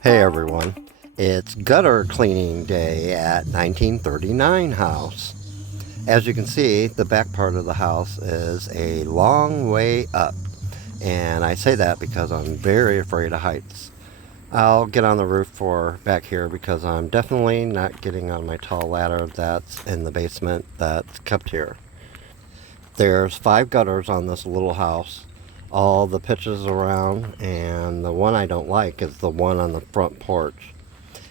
Hey everyone, it's gutter cleaning day at 1939 house. As you can see, the back part of the house is a long way up, and I say that because I'm very afraid of heights. I'll get on the roof for back here because I'm definitely not getting on my tall ladder that's in the basement that's kept here. There's 5 gutters on this little house, all the pitches around, and the one I don't like is the one on the front porch.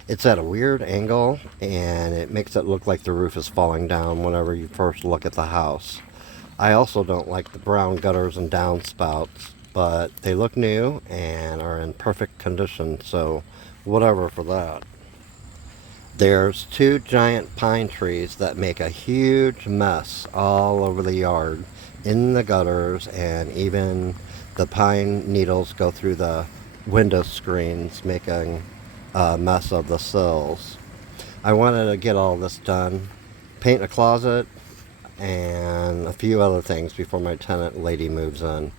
It's at a weird angle, and it makes it look like the roof is falling down whenever you first look at the house. I also don't like the brown gutters and downspouts, but they look new and are in perfect condition, so whatever for that. There's 2 giant pine trees that make a huge mess all over the yard, in the gutters, and even the pine needles go through the window screens, making a mess of the sills. I wanted to get all this done, paint a closet, and a few other things before my tenant lady moves in.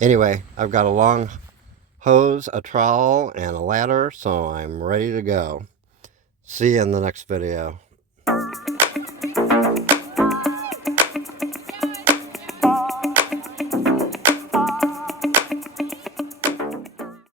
Anyway, I've got a long hose, a trowel, and a ladder, so I'm ready to go. See you in the next video.